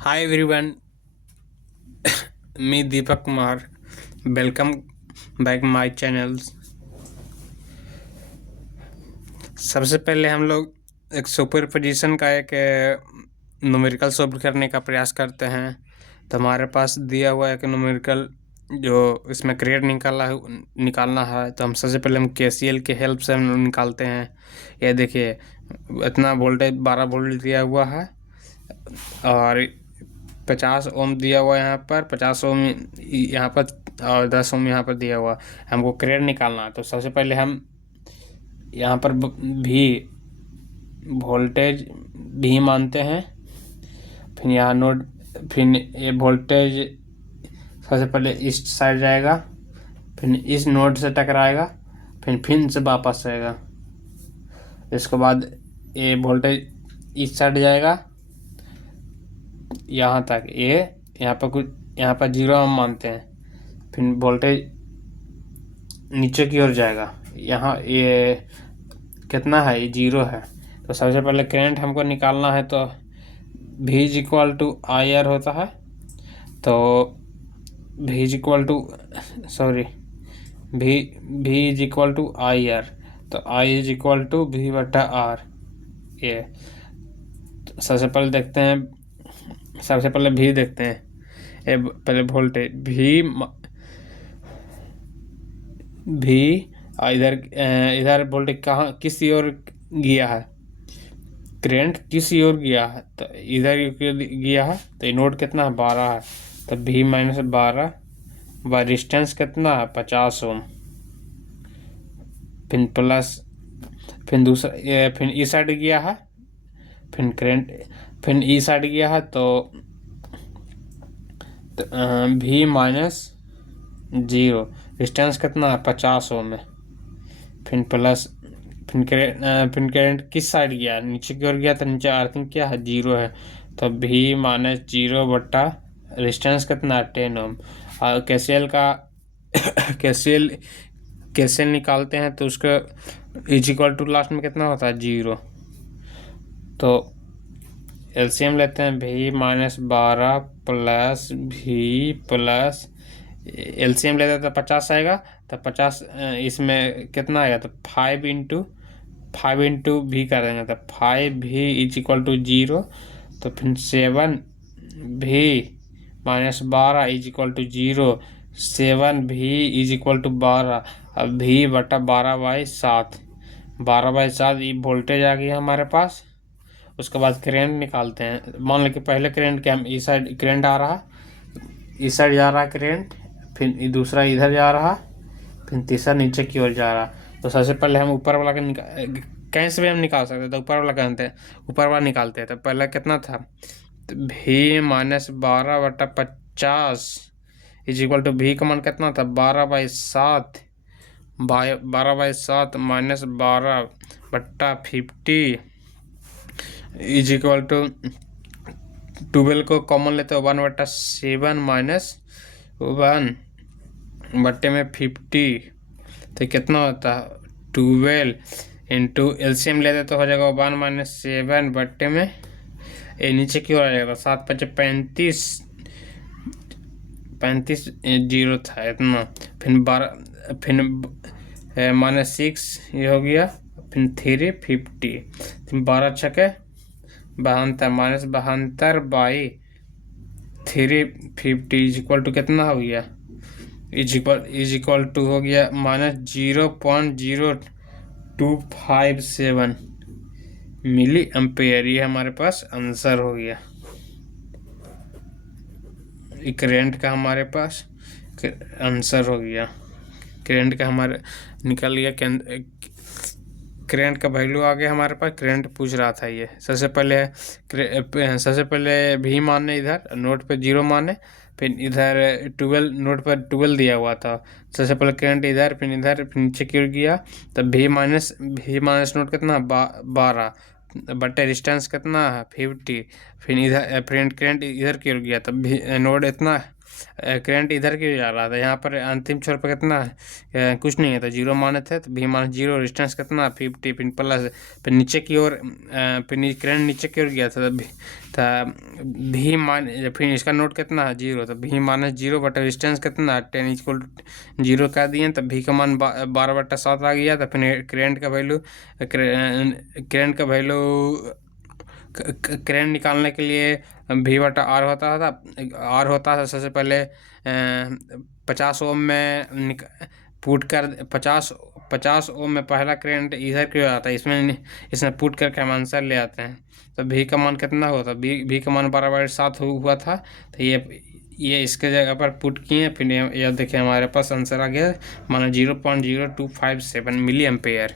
Hi everyone, me Deepak Kumar. Welcome back my channels. सबसे पहले हम लोग एक सुपर पोजीशन का एक न्यूमेरिकल सॉल्व करने का प्रयास करते हैं। तो हमारे पास दिया हुआ एक न्यूमेरिकल जो इसमें क्रिएट निकालना है। तो हम सबसे पहले हम केसीएल के हेल्प से हम निकालते हैं। ये देखिए, इतना वोल्टेज 12 वोल्ट दिया हुआ है और 50 ओम दिया हुआ है। यहाँ पर 50 ओम यहाँ पर और 10 ओम यहाँ पर दिया हुआ। हमको करंट निकालना है। तो सबसे पहले हम यहाँ पर भी वोल्टेज भी मानते हैं। फिर यहाँ नोड, फिर ये वोल्टेज सबसे पहले इस साइड जाएगा, फिर इस नोड से टकराएगा, फिर से वापस आएगा। इसके बाद ये वोल्टेज इस साइड जाएगा यहाँ तक। ये यहाँ पर 0 हम मानते हैं। फिर वोल्टेज नीचे की ओर जाएगा। यहाँ ये कितना है? ये 0 है। तो सबसे पहले करंट हमको निकालना है। तो V is equal to I R होता है। तो V is equal to V is equal to I R. तो I is equal to V बटा R। ये तो सबसे पहले देखते हैं, V देखते हैं। ये पहले वोल्टेज V इधर वोल्टेज कहाँ किस ओर गया है? करंट किस ओर गया है? तो इधर गया है। तो ये नोड कितना है? 12 है। तो V माइनस 12 व डिस्टेंस कितना है? 50 ओम। फिर प्लस, फिर दूसरा फिर इस साइड गया है, फिर करंट फिर इस साइड गया है। तो V माइनस 0, डिस्टेंस कितना है? 50 ओम में। फिर प्लस, फिर करंट किस साइड गया? नीचे की ओर गया। तो नीचे अर्थिंग क्या है? 0 है। तो V माइनस 0 बट्टा डिस्टेंस कितना है? 10 ओम। और कैसेल निकालते हैं तो उसका इज इक्वल टू लास्ट में कितना होता है? 0। तो एलसीएम लेते हैं। V minus 12 plus V plus LCM लेते हैं तो 50 आएगा। तो 50 इसमें कितना आएगा? तो 5 इंटू V कर देंगे। तो 5V इज इक्वल टू 0। तो फिर 7V minus 12 is equal to 0। 7V is equal to 12। अब V बटा 12/7, 12/7 ये वोल्टेज आ गया हमारे पास। उसके बाद करंट निकालते हैं। मान लो कि पहले करंट के हम इस साइड करंट आ रहा, इस साइड जा रहा करंट, फिर दूसरा इधर जा रहा, फिर तीसरा नीचे की ओर जा रहा। तो सबसे पहले हम ऊपर वाला कहीं से भी हम निकाल सकते हैं। तो ऊपर वाला कहते हैं, ऊपर वाला निकालते हैं। तो पहले कितना था? तो V माइनस 12 बटा 50 इज इक्वल टू V का मान कितना था? 12/7, 12/7 माइनस 12 बट्टा 50 इज इक्वल टू 12 को कॉमन लेते हो 1/7 माइनस 1 बट्टे में 50। तो कितना होता है? 12 इंटू एलसीएम लेते तो हो जाएगा 1 माइनस 7 बट्टे में ये नीचे की ओर आ जाएगा 7 5 35 0 था इतना। फिर 12, फिर माइनस 6 ये हो गया। फिर 3 50, फिर 12 छके 72, माइनस 72/350 इज इक्वल टू कितना हो गया? इज इक्वल टू हो गया माइनस 0.0257 मिली एम्पेयर। ये हमारे पास आंसर हो गया। करंट का हमारे पास आंसर हो गया। करंट का हमारे निकल गया। करंट का वैल्यू आ गया हमारे पास। करंट पूछ रहा था ये। सबसे पहले V माने, इधर नोट पे 0 माने, फिर इधर 12 नोट पर 12 दिया हुआ था। सबसे पहले करंट इधर, फिर नीचे की ओर गया। तब V माइनस नोट कितना? 12 बटे डिस्टेंस कितना है? 50। फिर इधर करंट इधर की ओर गया। तब नोड इतना करंट इधर क्यों जा रहा था, यहाँ पर अंतिम छोर पर कितना है, कुछ नहीं है तो जीरो माने थे, तो भी माइनस जीरो, रेजिस्टेंस कितना 50, फिर प्लस, फिर नीचे की ओर, फिर करंट नीचे की ओर गया था, भी मान, फिर इसका नोट कितना है जीरो, तो भी माइनस जीरो बटा रेजिस्टेंस कितना 10 इक्वल जीरो कर दिए, तो भी का मान 12/7 आ गया। तो फिर करंट निकालने के लिए भी बटा आर होता था, सबसे पहले 50 ओम में पुट कर 50 ओम में पहला करंट इधर क्यों आता है, इसमें पुट करके हम आंसर ले आते हैं। तो भी का मान कितना होता, भी का मान 12/7 हुआ था, तो ये इसके जगह पर पुट किए, फिर ये देखिए हमारे पास आंसर आ गया, माना 0.0257 मिली एम्पेयर।